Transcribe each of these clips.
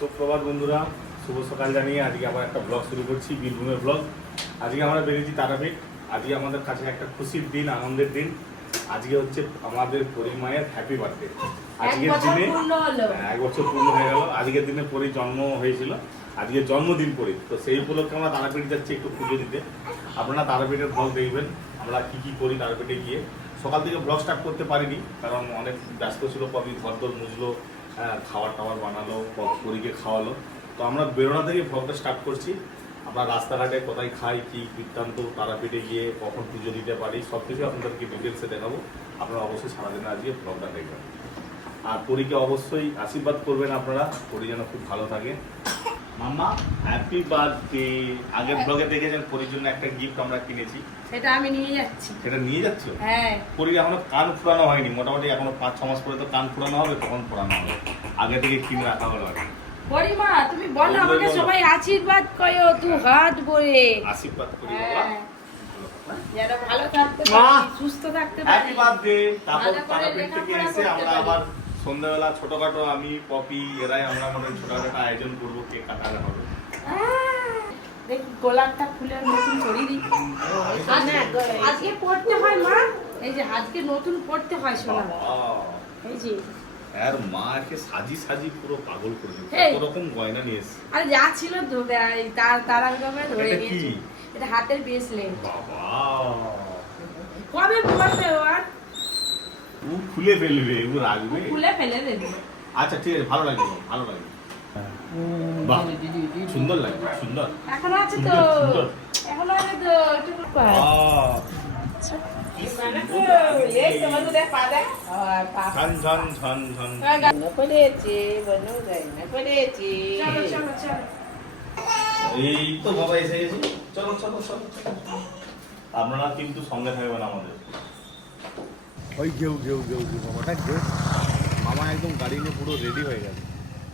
সুপ্রভাত বন্ধুরা শুভ সকাল জানিয়ে আজকে আবার একটা ব্লগ শুরু করছি বীরভূমের ব্লগ আজকে আমরা বেরিয়েছি তারাপীঠ। আজকে আমাদের কাছে একটা খুশির দিন আনন্দের দিন। আজকে হচ্ছে আমাদের পরিমায়ের হ্যাপি বার্থডে আজকের দিনে। হ্যাঁ, এক বছর পূর্ণ হয়ে গেল। আজকের দিনে পরি জন্ম হয়েছিল। আজকে জন্মদিন পরি। তো সেই উপলক্ষে আমরা তারাপীঠ যাচ্ছি একটু পুজো দিতে। আপনারা তারাপীঠের ব্লগ দেখবেন। আমরা কি কি করি তারাপীঠে গিয়ে। সকাল থেকে ব্লগ স্টার্ট করতে পারিনি কারণ অনেক ব্যস্ত ছিল। কবি ঘরদোর মুজলো হ্যাঁ, খাবার টাবার বানালো পরীকে খাওয়ালো। তো আমরা বেরোনা থেকে ভ্লগটা স্টার্ট করছি। আমরা রাস্তাঘাটে কোথায় খাই কী বৃত্তান্ত তারাপীঠে গিয়ে কখন পুজো দিতে পারি সব কিছু আপনাদেরকে ডিটেলসে দেখাবো। আপনারা অবশ্যই সারাদিনে আজকে ভ্লগটা দেখবেন। আর পরীকে অবশ্যই আশীর্বাদ করবেন আপনারা। পরি যেন খুব ভালো থাকে। মাম্মা হ্যাপি বার্থডে আগের ব্লগে দেখেছেন পরির জন্য একটা গিফট আমরা কিনেছি। সেটা আমি নিয়ে যাচ্ছি। সেটা নিয়ে যাচ্ছ? হ্যাঁ। পরি এখনও কান ফুরানো হয়নি। মোটামুটি এখনও পাঁচ ছ মাস পরে তো কান ফুরানো হবে তখন ফুরানো হবে। আগে থেকে কিনে রাখা হলো আর। পরিমা তুমি বলো আমাকে সবাই আশীর্বাদ করো তুই হাত ভরে। আশীর্বাদ করি বাবা। হ্যাঁ। যেন ভালো থাকতে। সুস্থ থাকতে পারি। হ্যাপি বার্থডে তারপর করে থেকে এসে আমরা আবার সন্ধ্যাবেলা ছোটখাটো আমি পপি এরাই আমরা আমাদের ছোটখাটো আয়োজন করব কেক কাটানো হবে। দেখি গোলাপটা নতুন করে দিই। আজকে পড়তে হয় মা। এই যে আজকে নতুন পড়তে হয় এই যে। আর মাকে সাজি সাজি পুরো পাগল করে দিল। কত রকম গয়না নিয়ে আর যা ছিল তার তারা ভাবে ধরে এটা নিয়েছি এটা হাতের ব্রেসলেট বাবা। কবে পড়বে ও খুলে ফেলবে ও রাখবে। খুলে ফেলে দেবে। আচ্ছা ঠিক আছে ভালো লাগবে ভালো লাগবে বাহ সুন্দর লাগবে সুন্দর। এখনও আছে তো সুন্দর। আছে তো একটু এই তো বাবা এসে গেছি। চলো চলো চলো চলো। আপনারা কিন্তু সঙ্গে থাকবেন আমাদের। ওই ঘেউ ঘেউ ঘেউ ঘেউ বাবাটা ঘেউ মামা একদম গাড়ি নিয়ে পুরো রেডি হয়ে গেছে।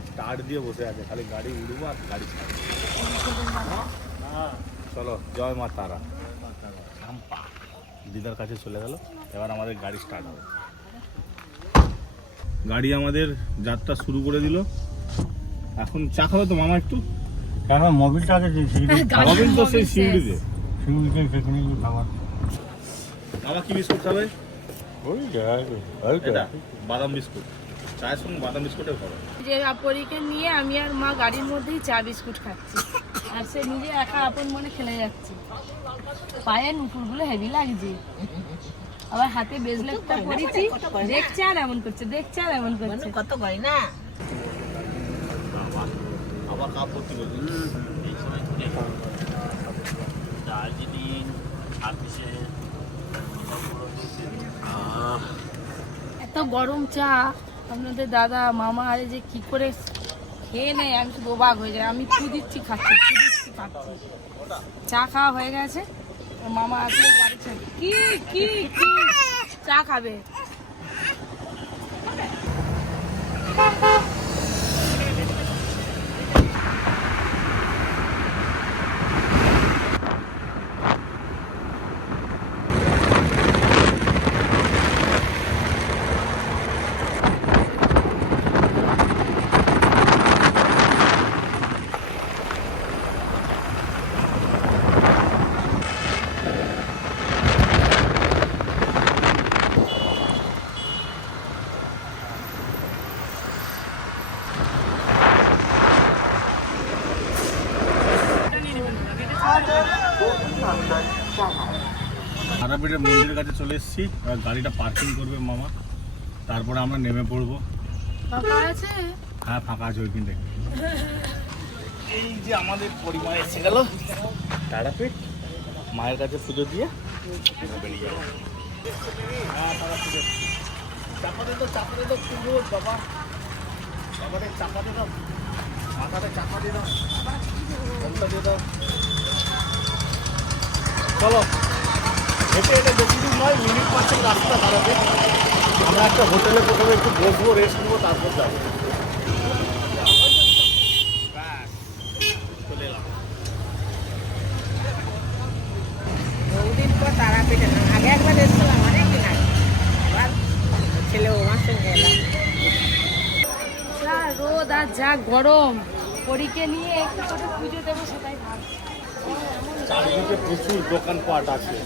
স্টার্ট দিয়ে বসে আছে খালি গাড়ি উঠবো আর গাড়ি চলো জয় মা তারা। দিদার কাছে চলে গেল এবার আমাদের গাড়ি স্টার্ট হবে। গাড়ি আমাদের যাত্রা শুরু করে দিল। এখন চা খাবে তো মামা একটু? কেন মোবিলটা আগে খাবেন তো সেই মোবিল সিউড়িতে সিঁড়িতে সেখানে খাবার। মামা কি বিস্কুট খাবে? এটা বাদাম বিস্কুট। চায়ের সঙ্গে বাদাম বিস্কুটেও খাবে যে আপরিকে নিয়ে আমি আর মা গাড়ির মধ্যেই চা বিস্কুট খাচ্ছি। আর সে নিজে একা আপন মনে খেলে যাচ্ছে। পায়ের নুপুরগুলো হেভি লাগছে। আবার হাতে ব্রেসলেটটা পরেছি। দেখছে আর এমন করছে দেখছে আর এমন করছে। কত গয়না? আবার কাপ দার্জিলিং ছাব্বিশে এত গরম চা। আপনাদের দাদা, মামা, আরে যে কি করে খেয়ে নেয়, আমি শুধু অবাক হয়ে যাই। আমি ফু দিচ্ছি, খাচ্ছি, ফু দিচ্ছি খাচ্ছি চা খাওয়া হয়ে গেছে। তো মামা আসলে গাড়ি। কি কি কি? চা খাবে তারাপীঠের মন্দিরের কাছে চলে এসেছি। এবার গাড়িটা পার্কিং করবে মামা। তারপরে আমরা নেমে পড়ব। ফাঁকা আছে? হ্যাঁ ফাঁকা আছে ওইখান থেকে। এই যে আমাদের পরিবার এসে গেল। তারাপীঠ মায়ের কাছে পুজো দিয়ে বেরিয়ে যাব। হ্যাঁ। চাপাতে তো চাপাতে তো বাবা। চাপাতে দাও। মাথাটা চাপা দিয়ে দাও দিয়ে দাও। চলো। হেঁটে বেশি দূর নয়, মিনিট পাঁচেক রাস্তা তারাপীঠ আমরা একটা হোটেলে প্রথমে একটু বসবো রেস্ট নেব, তারপর যাব। না। আগে একবার ছেলে এলাম। যা রোদ আর যা গরম, পরীকে নিয়ে একটু করে পুজো দেবো সেটাই চারিদিকে প্রচুর দোকানপাট আছে।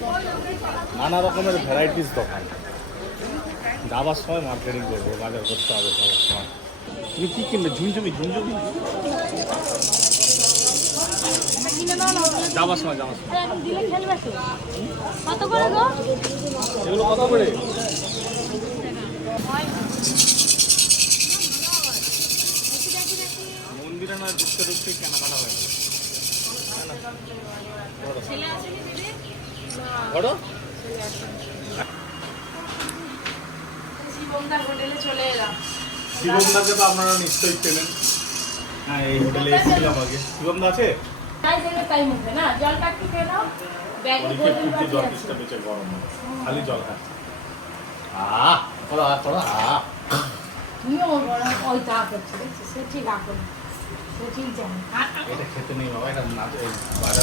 নানা রকমের ভ্যারাইটিস দোকান। যাবার সময় মার্কেটিং করব, বাজার করতে হবে সবার সময়। তুমি কি কিনবে ঝুমঝুমি ঝুমঝুমি সময় সময়। মন্দিরে না ঢুকতে ঢুকতে কেনাকাটা হয়ে দিদি ধরো শিবমদার হোটেলে চলে এলাম। শিবমদাকে তো আপনারা নিশ্চয়ই চেনেন। হ্যাঁ এই হোটেলে এসেছিলাম আগে। শিবমদা আছে? তাই দেবে তাই মুখে না জলটা একটু খেয়ে নাও। ব্যাগে ওদিকে বাকি আছে। পিসটা গরম খালি জল খাচ্ছে আহ করো আর করো আহ। তুমিও ওর বড় ওই তা করছে সে ঠিক সে ঠিক জানে। এটা খেতে নেই বাবা এটা না এই বাজা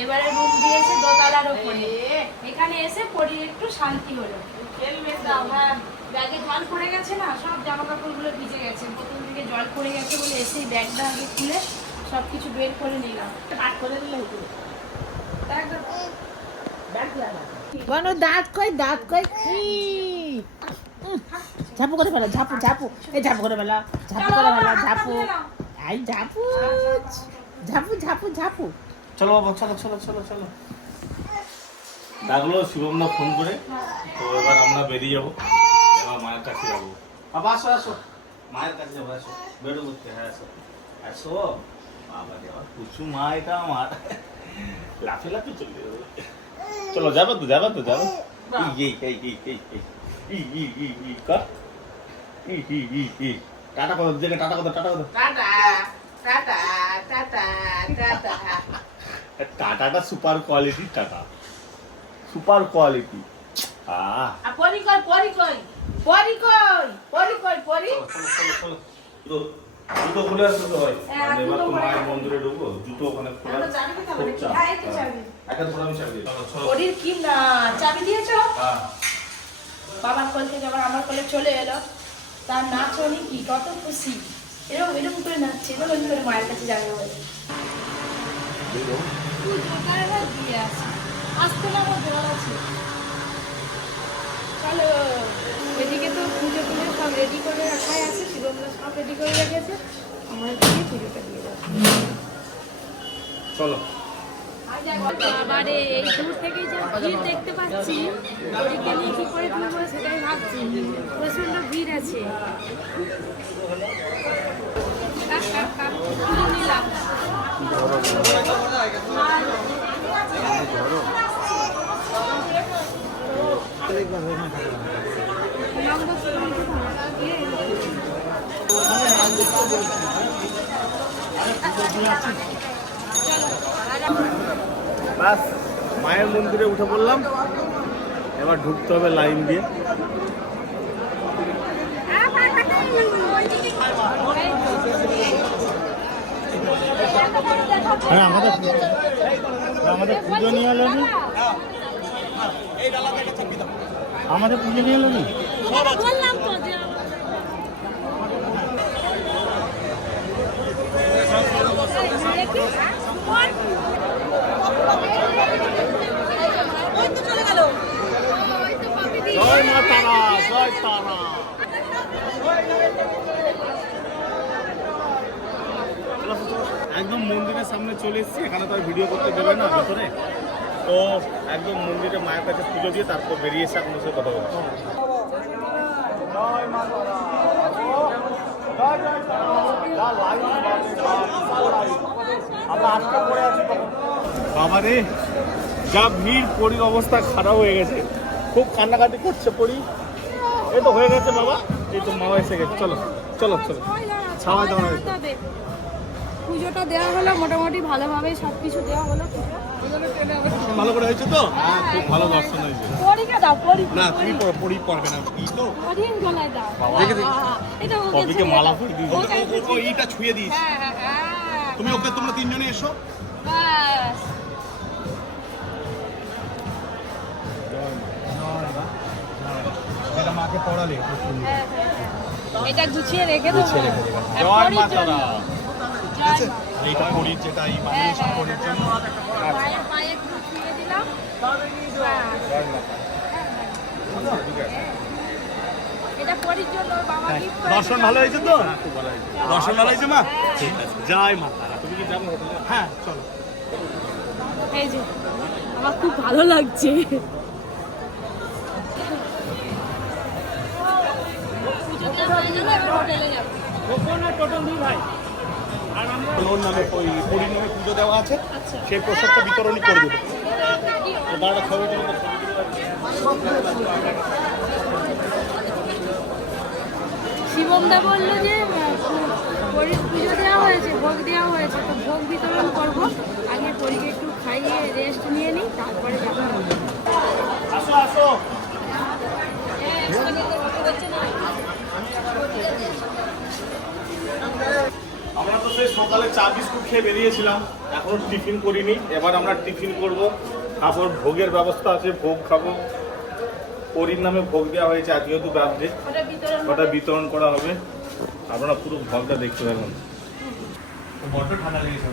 এবারে রুম দিয়েছে দোতলার ওপরে। এখানে এসে পরি একটু শান্তি হলো। হ্যাঁ ব্যাগে জল পড়ে গেছে না সব জামা কাপড়গুলো ভিজে গেছে। বোতল থেকে জল পড়ে গেছে বলে এসে ব্যাগটা আগে খুলে সব কিছু বের করে নিলাম। করে দিলে হতো। বনো দাঁত কই দাঁত কই? ঝাপু করে ফেলো ঝাপু ঝাপু। এই ঝাপু করে ফেলো ঝাপু করে ফেলো ঝাপু। আই ঝাপু ঝাপু ঝাপু ঝাপু। চলো বাবা চলো চলো চলো চলো ডাকলো শিবমদা ফোন করে তো এবার আমরা বেরিয়ে যাব এবার মায়ের কাছে যাব বাবা আসো আসো মায়ের কাছে যাব আসো বেরো করতে হ্যাঁ আসো আসো বাবা আমার কুচু মা এটা আমার লাফে লাফে চলে যাবে চলো যাবে তো যাবে তো যাবে এই এই এই এই এই এই কর টাটা কত জেনে টাটা কত টাটা কত টাটা টাটা টাটা টাটা টাটাটা super quality tata. Super quality. আহ। পরি কই পরি কই পরি কই পরি কই পরি। জুতো খুলে আসতে তো হয় মানে এবার তো মায়ের মন্দিরে ঢুকবো জুতো ওখানে খোলা আমরা যাবি কোথায় খুব বলে? হ্যাঁ, এই চাবি। একটা ধরে আমি চাবি দিই। চলো, চলো। পরির কি না? চাবি দিয়েছ? হ্যাঁ। বাবার কোল থেকে আবার আমার কোলে চলে এলো। তার নাচ উনি কি? কত খুশি। এরকম এরকম করে নাচছে এরকম করে মায়ের কাছে যাবে বলে আসি আসতে না আমার জল আছে চলো। এদিকে তো পুজো টুজো সব রেডি করে রাখাই আছে শিবমরা সব রেডি করে রেখেছে আমার দিকে পুজোটা দিয়ে বাবারে এই দূর থেকে যে ভিড় দেখতে পাচ্ছি নিয়ে কি করে তুলবো সেটাই ভাবছি প্রচণ্ড ভিড় আছে। মায়ের মন্দিরে উঠে পড়লাম। এবার ঢুকতে হবে লাইন দিয়ে। আমাদের পুজো নিয়ে এলো নি আমাদের পুজো নিয়ে এলো নি জয় মা তারা, জয় তারা। একদম মন্দিরের সামনে চলে এসেছি, এখানে তো আর ভিডিও করতে দেবে না ভিতরে। তো একদম মন্দিরে মায়ের কাছে পুজো দিয়ে তারপর বেরিয়ে এসে আপনার সাথে কথা বলছি তারা যা ভিড়, পরির অবস্থা খারাপ হয়ে গেছে। খুব কান্নাকাটি করছে পরি। এই তো হয়ে গেছে বাবা। এই তো মা এসে গেছে। চলো চলো চলো। ছাওয়া দাও পুজোটা দেওয়া হলো মোটামুটি ভালোভাবে সব কিছু দেওয়া হলো। ভালো করে হয়েছে তো? খুব ভালো দর্শন হয়েছে। পরীক্ষা দাও পরীক্ষা না তুমি পড়ি পড়বে না কি তো? পরীক্ষা গলায় দাও। দেখে দিই। এটা ওকে মালা দাও। পরিয়ে দিয়েছে। ওকে একটু ও এইটা ছুঁয়ে দিস। হ্যাঁ, হ্যাঁ, হ্যাঁ। তুমি ওকে তোমরা তিনজনে এসো। মাকে পড়ালে। হ্যাঁ, হ্যাঁ, হ্যাঁ। এটা গুছিয়ে রেখে দেবো। জয় আছে? আর যেটা এই হ্যাঁ, হ্যাঁ, জন্য হ্যাঁ। দর্শন ভালো হয়েছে তো দর্শন ভালো হয়েছে মা হ্যাঁ। ঠিক আছে জয় মা তুমি কি যাব হ্যাঁ চলো এই যে আমার খুব ভালো লাগছে পুজোতে হয়ে গেলে এবার হোটেলে যাব নামে ওই পরির নামে পুজো দেওয়া আছে। আচ্ছা। সেই প্রসাদটা বিতরণই করে দেবো। ছবি শিবমদা বলল যে পরীর পুজো দেওয়া হয়েছে ভোগ দেওয়া হয়েছে তো ভোগ বিতরণ করব। আগে পরীকে একটু খাইয়ে রেস্ট নিয়ে নিই তারপরে যাব আসো আসো আমরা তো সেই সকালে চা বিস্কুট খেয়ে বেরিয়েছিলাম। এখনও টিফিন করিনি। এবার আমরা টিফিন করব। তারপর ভোগের ব্যবস্থা আছে ভোগ খাব। পরীর নামে ভোগ দেওয়া হয়েছে আজ যেহেতু বার্থডে ওটা বিতরণ করা হবে? আপনারা পুরো ভোগটা দেখতে পাবেন বড্ড ঠান্ডা লেগেছে।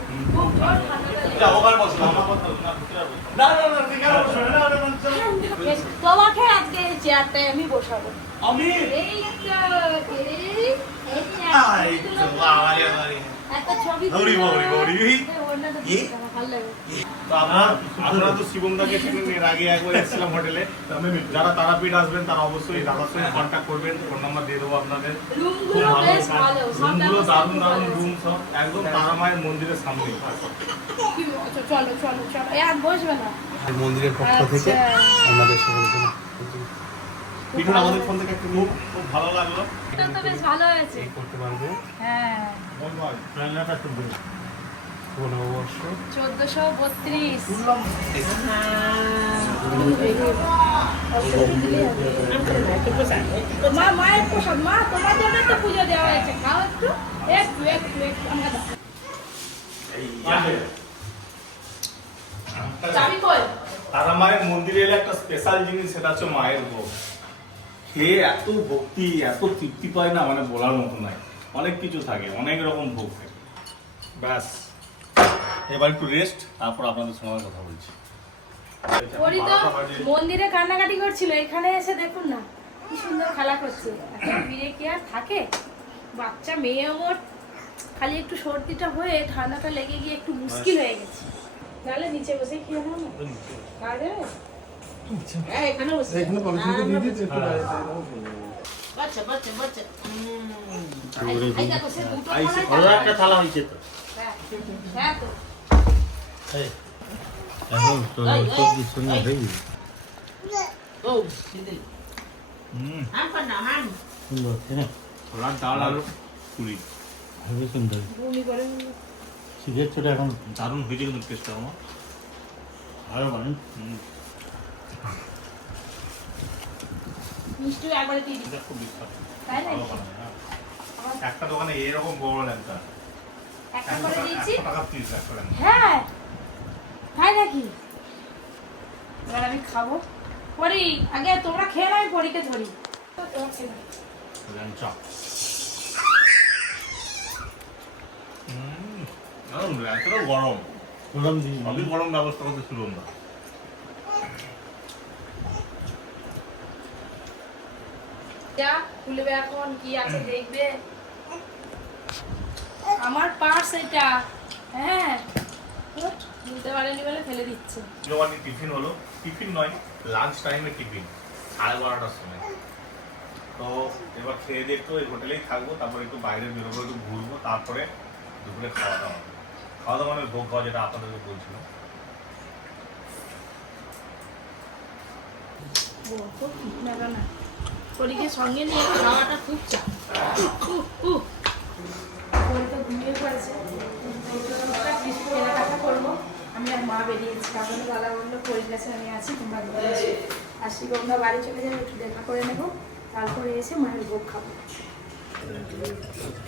তোমাকে আজকে চেয়ারটায় আমি বসাবো। আমি? এই। একটা। এই আপনারা আপনারা তো শিবমদাকে এর আগে একবার এসেছিলাম হোটেলে। যারা তারাপীঠ আসবেন তারা অবশ্যই দাদার সঙ্গে কন্ট্যাক্ট করবেন। ফোন নাম্বার দিয়ে দেবো আপনাদের। খুব রুমগুলো ভালো বেশ রুমগুলো দারুণ দারুণ রুম সব। একদম তারা মায়ের মন্দিরের সামনে আচ্ছা, মন্দিরের পক্ষ আচ্ছা। থেকে আমাদের সকলকে পিঠুন আমাদের ফোন থেকে একটু খুব খুব ভালো লাগল। এটা তো বেশ ভালো হয়েছে। করতে পারব। হ্যাঁ। রান্নাটা একটু বেরো চোদ্দশো বত্রিশ। মা মায়ের প্রসাদ মা তোমার জন্য তো পুজো দেওয়া হয়েছে। খাও একটু। একটু একটু একটু আমরা দাও। চাবি কই? তারা মায়ের মন্দিরে এলে একটা স্পেশাল জিনিস সেটা হচ্ছে মায়ের ভোগ। খেয়ে এত ভক্তি এত তৃপ্তি পায় না মানে বলার মতো নাই। অনেক কিছু থাকে অনেক রকম ভোগ থাকে। ব্যাস। এবার একটু রেস্ট তারপর আপনাদের সঙ্গে কথা বলছি। মন্দিরে কান্নাকাটি করছিল এখানে এসে দেখুন না কি সুন্দর খেলা করছে। এখন ফিরে কি আর থাকে? বাচ্চা মেয়ে আমার খালি একটু সর্দিটা হয়ে ঠান্ডাটা লেগে গিয়ে একটু মুশকিল হয়ে গেছে। তাহলে নিচে বসে খেয়ে নাও। না একটা থালা হয়েছে তো হ্যাঁ, হ্যাঁ তো এখন তো সবজি সঙ্গে হয়ে যাবে ও দিদি হুম হাম কর না হাম সুন্দর তাই না ছোলার ডাল আর পুরি খুবই সুন্দর বমি করে শীতের ছোটা এখন দারুণ হয়েছে কিন্তু টেস্টটা আমার ভালো বানেন হুম, মিষ্টি একবারে দিয়ে দিই খুব বিখ্যাত তাই না হ্যাঁ। একটা দোকানে এরকম বড় ল্যাংচা একটা করে দিয়েছি। টাকা পিস হ্যাঁ। তাই নাকি? এবার আমি খাব। পরি আগে তোমরা খেয়ে নাও আমি পরীকে ধরি। ল্যাংচা হুম, গরম। গরম দিন। গরম ব্যবস্থা করতে শুরু না যা খুলবে এখন কি আছে দেখবে। আমার পার্স এটা হ্যাঁ। নিতে পারেনি বলে ফেলে দিচ্ছে। টিফিন হলো। টিফিন নয় লাঞ্চ টাইমে টিফিন সাড়ে বারোটার সময়। তো এবার খেয়ে দিয়ে একটু এই হোটেলেই থাকব তারপরে একটু বাইরে বেরোবো একটু ঘুরবো তারপরে দুপুরে খাওয়া দাওয়া খাওয়া দাওয়া মানে ভোগ খাওয়া যেটা আপনাদেরকে বলছিলাম। খুব না। পরীকে সঙ্গে নিয়ে খাওয়াটা খুব চাপ। পরীটা ঘুমিয়ে পড়েছে। মা বেরিয়েছে। আমাদের দাদা বলল পড়ে গেছে আমি আছি তোমরা ঘরে আর শিবমরা বাড়ি চলে যাবে একটু দেখা করে নেব। তারপরে এসে মায়ের ভোগ খাব।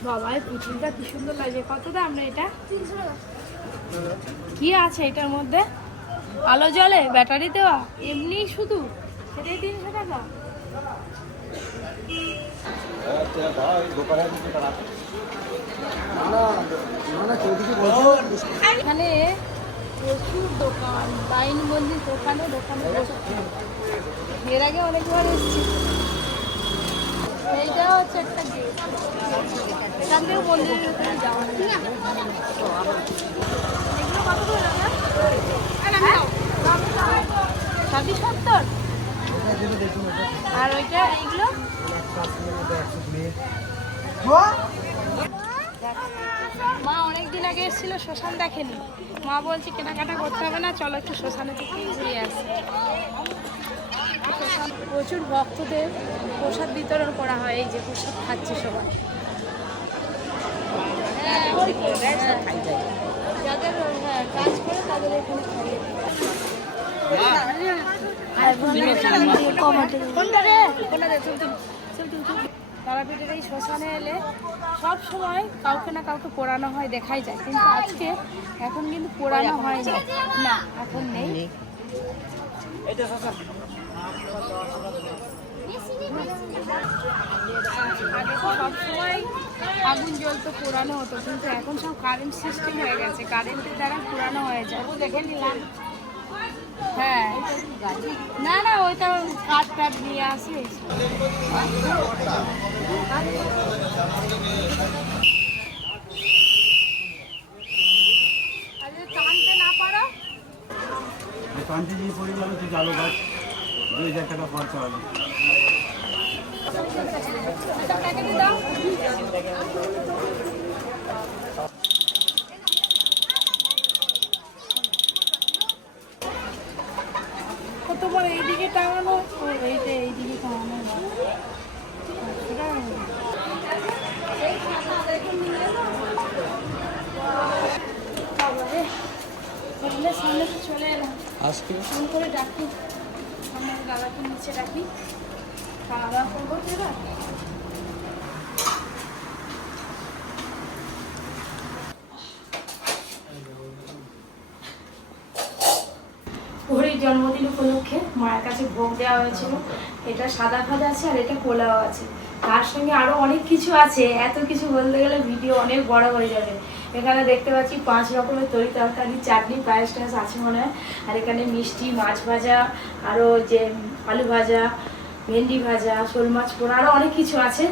বাবা এই কি সুন্দর লাগছে কত দাম রে এটা কি আছে এটার মধ্যে? আলো জলে ব্যাটারি দেওয়া? এমনি শুধু? সেটাই তিনশো টাকা। এখানে প্রচুর দোকান লাইন বন্দি দোকানে দোকানে এর আগে অনেকবার এসেছি। এইটা হচ্ছে একটা গেট এখান থেকে মন্দিরের যাওয়া? ছাব্বিশ সত্তর। আর ওইটা এইগুলো? মা অনেকদিন আগে এসেছিল শ্মশান দেখেনি। মা বলছে কেনাকাটা করতে হবে না চলো একটু শ্মশানে থেকে ঘুরে আসি। প্রচুর ভক্তদের প্রসাদ বিতরণ করা হয় এই যে প্রসাদ খাচ্ছে সবাই। যাদের কাজ করে তাদের এখানে খাইয়ে দেয়। তারাপীঠের এই শ্মশানে এলে সব সময় কাউকে না কাউকে পোড়ানো হয় দেখাই যায়। কিন্তু আজকে এখন কিন্তু পোড়ানো হয় না না এখন নেই। আগে তো সবসময় আগুন জ্বলতো পোড়ানো হতো কিন্তু এখন সব কারেন্ট সিস্টেম হয়ে গেছে। কারেন্টের দ্বারা পোড়ানো হয়ে যায়। দেখে নিলাম। হ্যাঁ। না না ওইটা কাঠ টাট নিয়ে আসে। কান্তি দিয়ে পড়ে গেল তুই জালো গাছ। দুই হাজার টাকা খরচা হবে। দাও কত বড় এইদিকে টাঙানো ও এইটা এইদিকে টাঙানো সেটা বাবারে, হোটেলের তো চলে এলাম। আজকে? ফোন করে ডাকি। আমার দাদাকে নিচে ডাকি। খাওয়া দাওয়া করব এবার। জন্মদিন উপলক্ষে মায়ের কাছে ভোগ দেওয়া হয়েছিল। এটা সাদা ভাজা আছে আর এটা পোলাও আছে। তার সঙ্গে আরও অনেক কিছু আছে। এত কিছু বলতে গেলে ভিডিও অনেক বড় হয়ে যাবে। এখানে দেখতে পাচ্ছি পাঁচ রকমের তরি তরকারি চাটনি পায়েস টায়েস আছে মনে হয়। আর এখানে মিষ্টি মাছ ভাজা আরও যে আলু ভাজা ভেন্ডি ভাজা শোল মাছ পোড়া আরও অনেক কিছু আছে।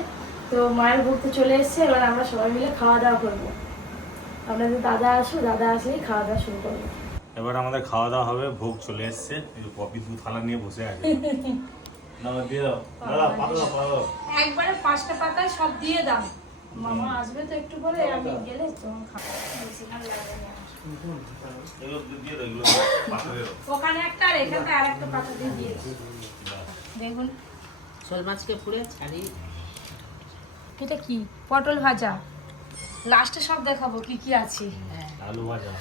তো মায়ের ভোগ তো চলে এসছে এবার আমরা সবাই মিলে খাওয়া দাওয়া করব। আপনাদের দাদা আসো দাদা আসলেই খাওয়া দাওয়া শুরু করব। এবার আমাদের খাওয়া দাওয়া হবে ভোগ চলে এসছে। পপি দু থালা নিয়ে বসে আছে। একবারে পাঁচটা পাতায় সব দিয়ে দাও। মামা আসবে তো একটু পরে আমি গেলে তখন খাব। ওখানে একটা আর এখানটা আর একটা পাতা দিয়ে দেখুন। শোল মাছকে পুড়ে ছাড়ি। এটা কি? পটল ভাজা। লাস্টে সব দেখাবো কি কি আছে। আলু ভাজা।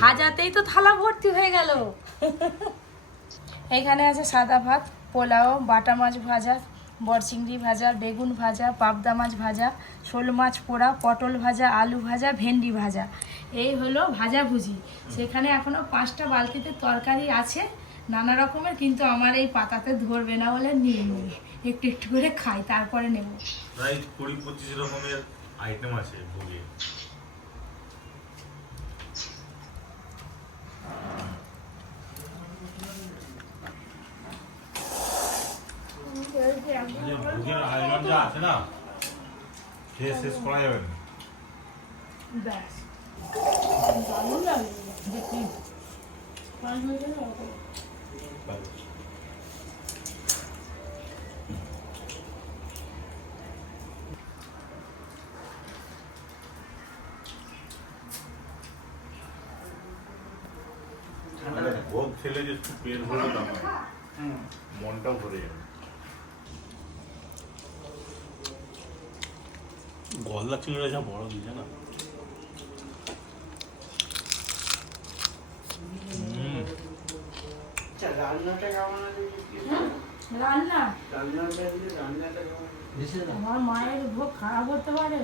ভাজাতেই তো থালা ভর্তি হয়ে গেল। এখানে আছে সাদা ভাত পোলাও বাটা মাছ ভাজা বরচিংড়ি ভাজা, বেগুন ভাজা, পাবদা মাছ ভাজা, শোল মাছ পোড়া, পটল ভাজা, আলু ভাজা, ভেন্ডি ভাজা। এই হলো ভাজা ভুজি। সেখানে এখনও পাঁচটা বালতিতে তরকারি আছে, নানা রকমের, কিন্তু আমার এই পাতাতে ধরবে না বলে নিয়ে নিই। একটু একটু করে খাই, তারপরে নেব। প্রায় কুড়ি পঁচিশ রকমের আইটেম আছে যে ভোগের আয়োজন যা আছে না? খেয়ে শেষ করা যাবে না ব্যাস। দারুণ লাগে। দেখি। পাঁচ বছর ভোগ খেলে যে একটু পেট ভরে মনটাও ভরে যাবে। গলদা চিংড়িটা যা বড় দিলে না। রান্না। মায়ের খারাপ পারে।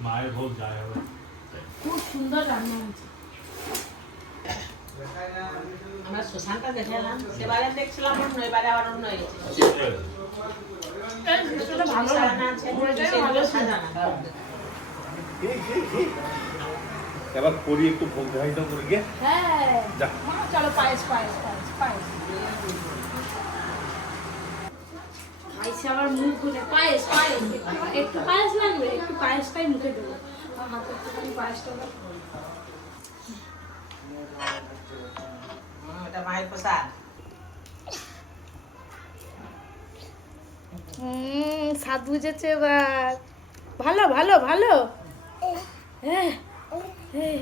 মায়ের খুব সুন্দর রান্না আমরা শ্মশানটা দেখলাম সেবারে দেখছিলাম এবারে আবার অন্য হয়েছে এবার করি একটু ভোগ দেখাইতে করি গিয়ে যা। চলো পায়েস পায়েস পায়েস পায়েস আবার মুখ পায়েস পায়েস একটু- পায়েস লাগবে একটু পায়েসটাই মুখে দেবো এটা মায়ের প্রসাদ হুম স্বাদ বুঝেছে এবার। ভালো ভালো ভালো। হ্যাঁ হ্যাঁ।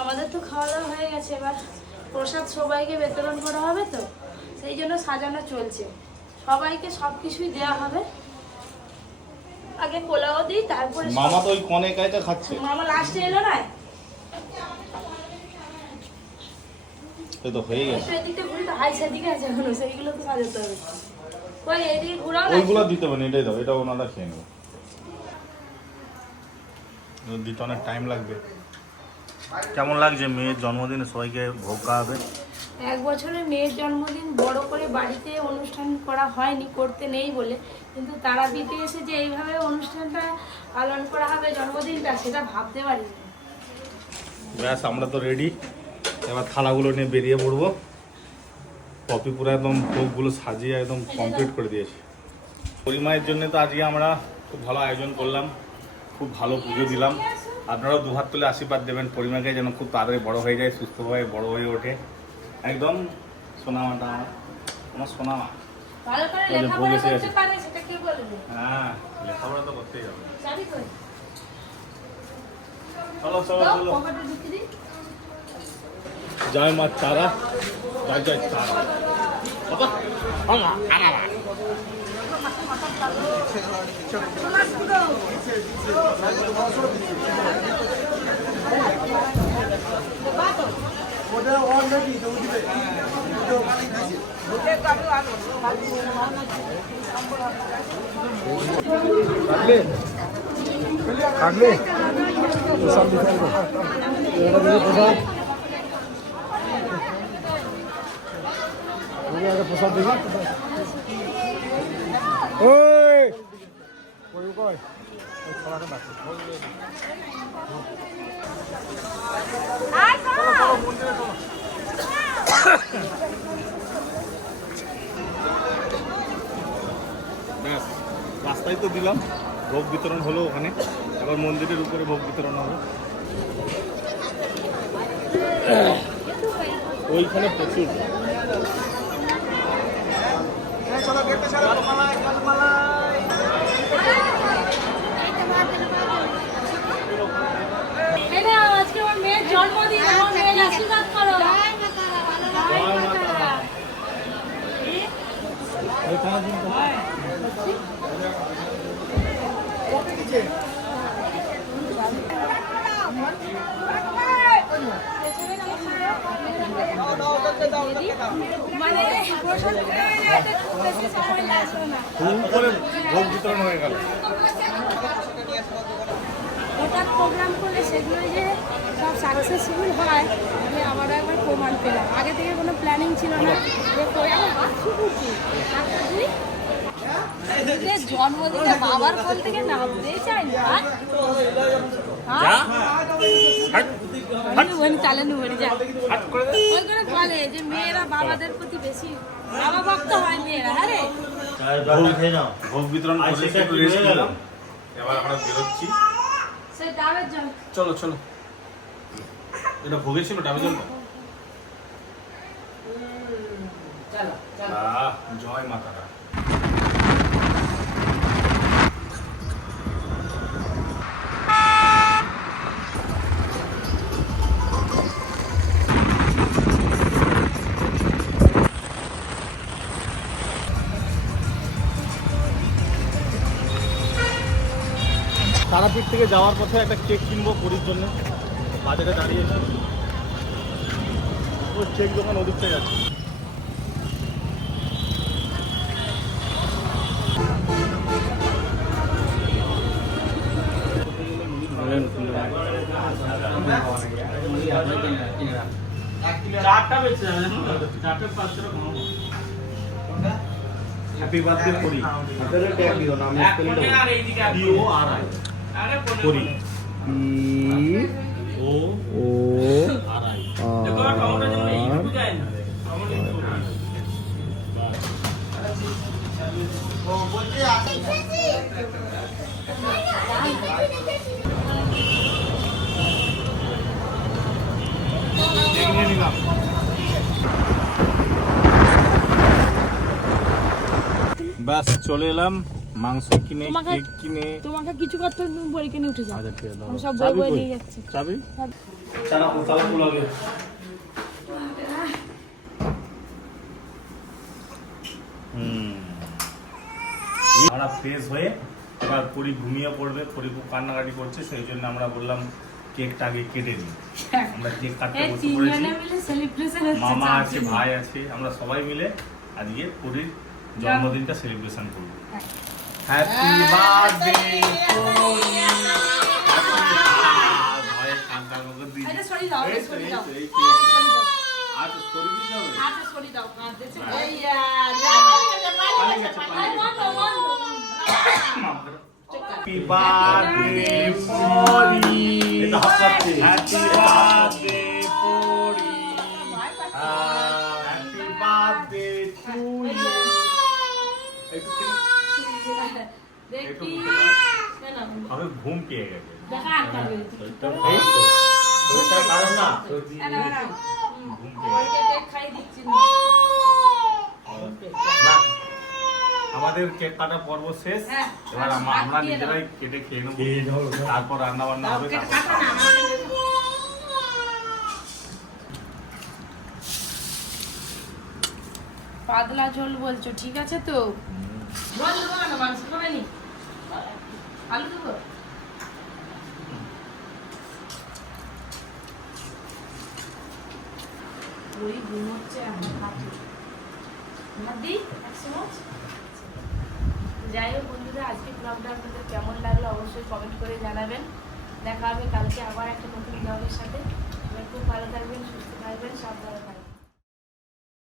আমাদের তো খাওয়া দাওয়া হয়ে গেছে এবার প্রসাদ সবাইকে বিতরণ করা হবে তো? সেই জন্য সাজানো চলছে। সবাইকে সব কিছুই দেওয়া হবে। আগে পোলাও দিই তারপরে মামা তো ওই কনে কাইটা খাচ্ছে। মামা লাস্টে এলো না? তো হয়ে গেছে। এদিকটা ঘুরে তো হাই সেদিকে আছে এখনও সেইগুলো তো সাজাতে হবে ওই এদিকে ঘুরাও ওইগুলো দিতে হবে না এটাই দাও এটা ওনারা খেয়ে নেবে। দিতে অনেক টাইম লাগবে। কেমন লাগছে মেয়ের জন্মদিনে? সবাইকে ভোগ খাওয়াবে? এক বছরের মেয়ের জন্মদিন বড় করে বাড়িতে অনুষ্ঠান করা হয়নি করতে নেই বলে। কিন্তু তারা দিতে এসে যে এইভাবে অনুষ্ঠানটা পালন করা হবে জন্মদিনটা সেটা ভাবতে পারিনি। ব্যাস আমরা তো রেডি এবার থালাগুলো নিয়ে বেরিয়ে পড়ব। কপি পুরো একদম ভোগগুলো সাজিয়ে একদম কমপ্লিট করে দিয়েছি। পরিমায়ের জন্য তো আজকে আমরা খুব ভালো আয়োজন করলাম খুব ভালো পুজো দিলাম। আপনারাও দুহাত তুলে আশীর্বাদ দেবেন পরিমাকে যেন খুব তাড়াতাড়ি বড় হয়ে যায় সুস্থভাবে বড় হয়ে ওঠে। একদম সোনামাটা আমার আমার সোনামা ভোগ এসে গেছে। হ্যাঁ লেখাপড়া তো করতেই হবে। চলো চলো চলো। জয় মা তারা জয় জয় তারা। বাবা। থাকলে প্রসাদ দিতে প্রসাদ ওকে একটা প্রসাদ ওই! কই ব্যাস রাস্তায় তো দিলাম। ভোগ বিতরণ হলো ওখানে। এবার মন্দিরের উপরে ভোগ বিতরণ হবে। ওইখানে প্রচুর। আজকে আমার মেয়ের জন্মদিন আমার মেয়ের আশীর্বাদ করো জয় মা তারা। ওইখানে দিন তো। মানে প্রসাদ খেতে খুব বেশি সময় লাগবে না খুব করে হঠাৎ প্রোগ্রাম করলে সেগুলো যে সাকসেসফুল হয়? যে আবার একবার প্রমাণ পেলাম আগে থেকে কোনো প্ল্যানিং ছিল না যে করে জন্মদিনে বাবার কোল থেকে নামতেই চাই না যা হাট, নুবনি চালে যা। করে ওই করে বলে যে মেয়েরা বাবাদের প্রতি বেশি বাবা ভক্ত হয় মেয়েরা হ্যাঁ রে? ভোগ- ভোগ বিতরণ করে একটু রেস্ট নিলাম। এবার আমরা বেরোচ্ছি। সে ডাবের জল। চলো চলো। এটা ভোগের ছিল ডাবের জন্য চলো চলো। জয় মাতারা থেকে যাওয়ার পথে একটা কেক কিনবো পরির জন্য। বাজারে দাঁড়িয়েছি ও চেক দোকান ওদিকটাই আছে হ্যাপি বার্থডে করি হাতের ট্যাগ দিও না আর করি। ও ও নিলাম ব্যাস চলে এলাম। মাংস কিনে কেক কিনে। তোমাকে কিছু করতে হবে বই কিনে উঠে যাও। আচ্ছা ঠিক আছে আমি সব বই বই নিয়ে যাচ্ছি। চাবি? ফুল আগে। হুম। আমরা ফ্রেশ হয়ে এবার পরি ঘুমিয়ে পড়বে পরি খুব কান্নাকাটি করছে সেই জন্য আমরা বললাম কেকটা আগে কেটে নিই। আমরা কেক কাটতে বসে পড়েছি। মামা আছে ভাই আছে আমরা সবাই মিলে আজকে পুরীর জন্মদিনটা সেলিব্রেশন করব। হ্যাপি বার্থডে কান্দার মধ্যে দিয়ে আচ্ছা, আচ্ছা। আচ্ছা। হ্যাঁ। Happy birthday, Pori. Happy birthday, Pori. Happy birthday to you. না, আমাদের কেক কাটা পর্ব শেষ। হ্যাঁ, এবার আম- আমরা নিজেরাই কেটে খেয়ে নেব। তারপর রান্না বান্না হবে। পাতলা ঝোল বলছো ঠিক আছে তো? যাই হোক বন্ধুরা, আজকে ব্লগটা আপনাদের কেমন লাগল অবশ্যই কমেন্ট করে জানাবেন। দেখা হবে কালকে আবার একটা নতুন ব্লগের সাথে। খুব ভালো থাকবেন, সুস্থ থাকবেন, সাবধানে থাকবেন।